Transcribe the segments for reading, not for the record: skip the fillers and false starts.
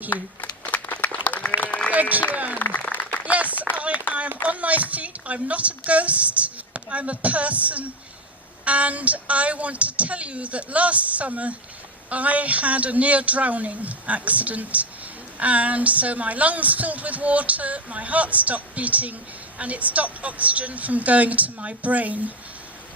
you. Thank you, Anne. Yes, I am on my feet. I'm not a ghost. I'm a person. And I want to tell you that last summer I had a near drowning accident. And so my lungs filled with water, my heart stopped beating, and it stopped oxygen from going to my brain.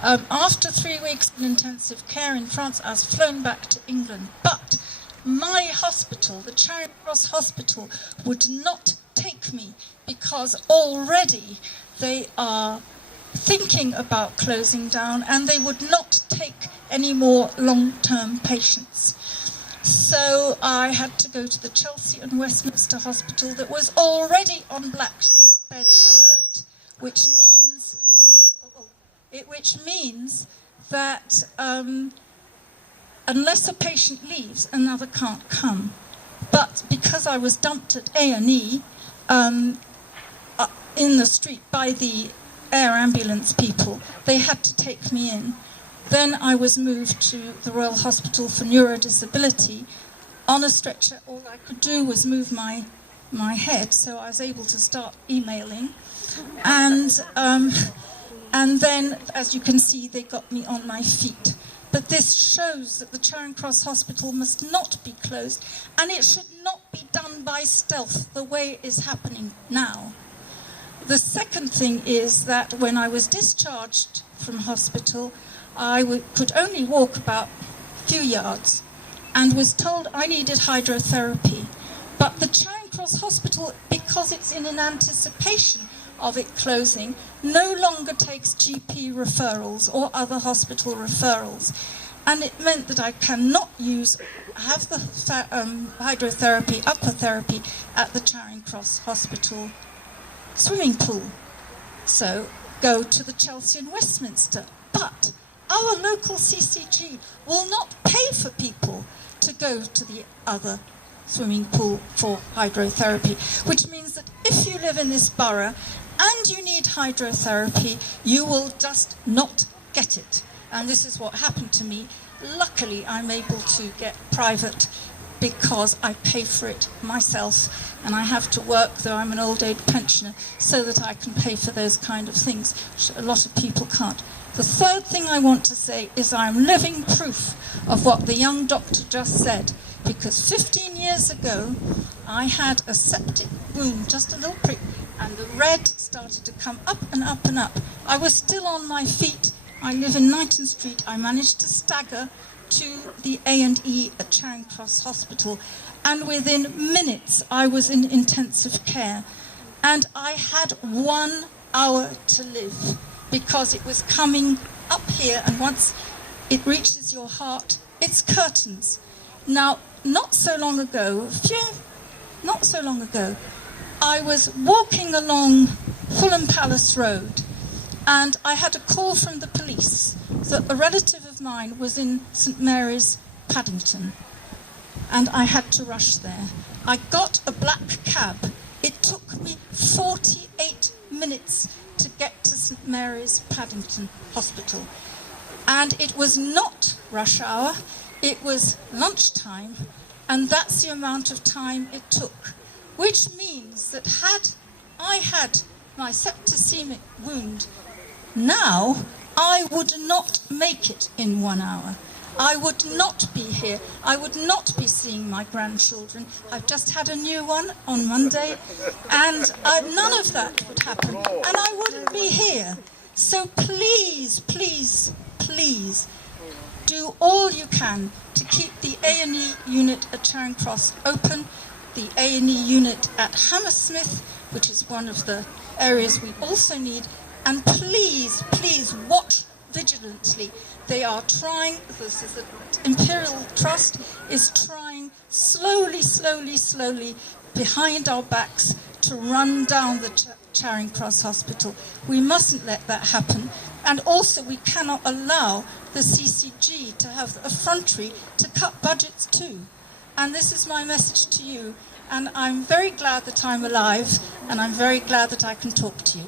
After 3 weeks in intensive care in France, I was flown back to England. But my hospital, the Charing Cross Hospital, would not take me because already they are thinking about closing down and they would not take any more long-term patients. So I had to go to the Chelsea and Westminster Hospital that was already on black bed alert, which means that unless a patient leaves, another can't come. But because I was dumped at A&E in the street by the air ambulance people, they had to take me in. Then I was moved to the Royal Hospital for Neurodisability. On a stretcher, all I could do was move my head, so I was able to start emailing. And then, as you can see, they got me on my feet. But this shows that the Charing Cross Hospital must not be closed, and it should not be done by stealth the way it is happening now. The second thing is that when I was discharged from hospital, I could only walk about a few yards and was told I needed hydrotherapy. But the Charing Cross Hospital, because it's in an anticipation of it closing, no longer takes GP referrals or other hospital referrals. And it meant that I cannot have the hydrotherapy, aquatherapy at the Charing Cross Hospital swimming pool. So go to the Chelsea and Westminster. But our local CCG will not pay for people to go to the other swimming pool for hydrotherapy, which means that if you live in this borough and you need hydrotherapy, you will just not get it. And this is what happened to me. Luckily, I'm able to get private because I pay for it myself, and I have to work, though I'm an old age pensioner, so that I can pay for those kind of things, which a lot of people can't. The third thing I want to say is I'm living proof of what the young doctor just said, because 15 years ago, I had a septic wound, just a little prick, and the red started to come up and up and up. I was still on my feet. I live in Knighton Street. I managed to stagger to the A&E at Charing Cross Hospital, and within minutes I was in intensive care, and I had 1 hour to live because it was coming up here, and once it reaches your heart, it's curtains. Now, not so long ago, I was walking along Fulham Palace Road, and I had a call from the police that a relative of mine was in St Mary's, Paddington, and I had to rush there. I got a black cab. It took me 48 minutes to get to St Mary's, Paddington Hospital, and it was not rush hour, it was lunchtime, and that's the amount of time it took, which means that had I had my septicemic wound now, I would not make it in 1 hour. I would not be here. I would not be seeing my grandchildren. I've just had a new one on Monday, and none of that would happen, and I wouldn't be here. So please, please, please, do all you can to keep the A&E unit at Charing Cross open, the A&E unit at Hammersmith, which is one of the areas we also need, and please, please watch vigilantly. They are trying, the Imperial Trust is trying slowly, slowly, slowly behind our backs to run down the Charing Cross Hospital. We mustn't let that happen. And also we cannot allow the CCG to have effrontery to cut budgets too. And this is my message to you. And I'm very glad that I'm alive, and I'm very glad that I can talk to you.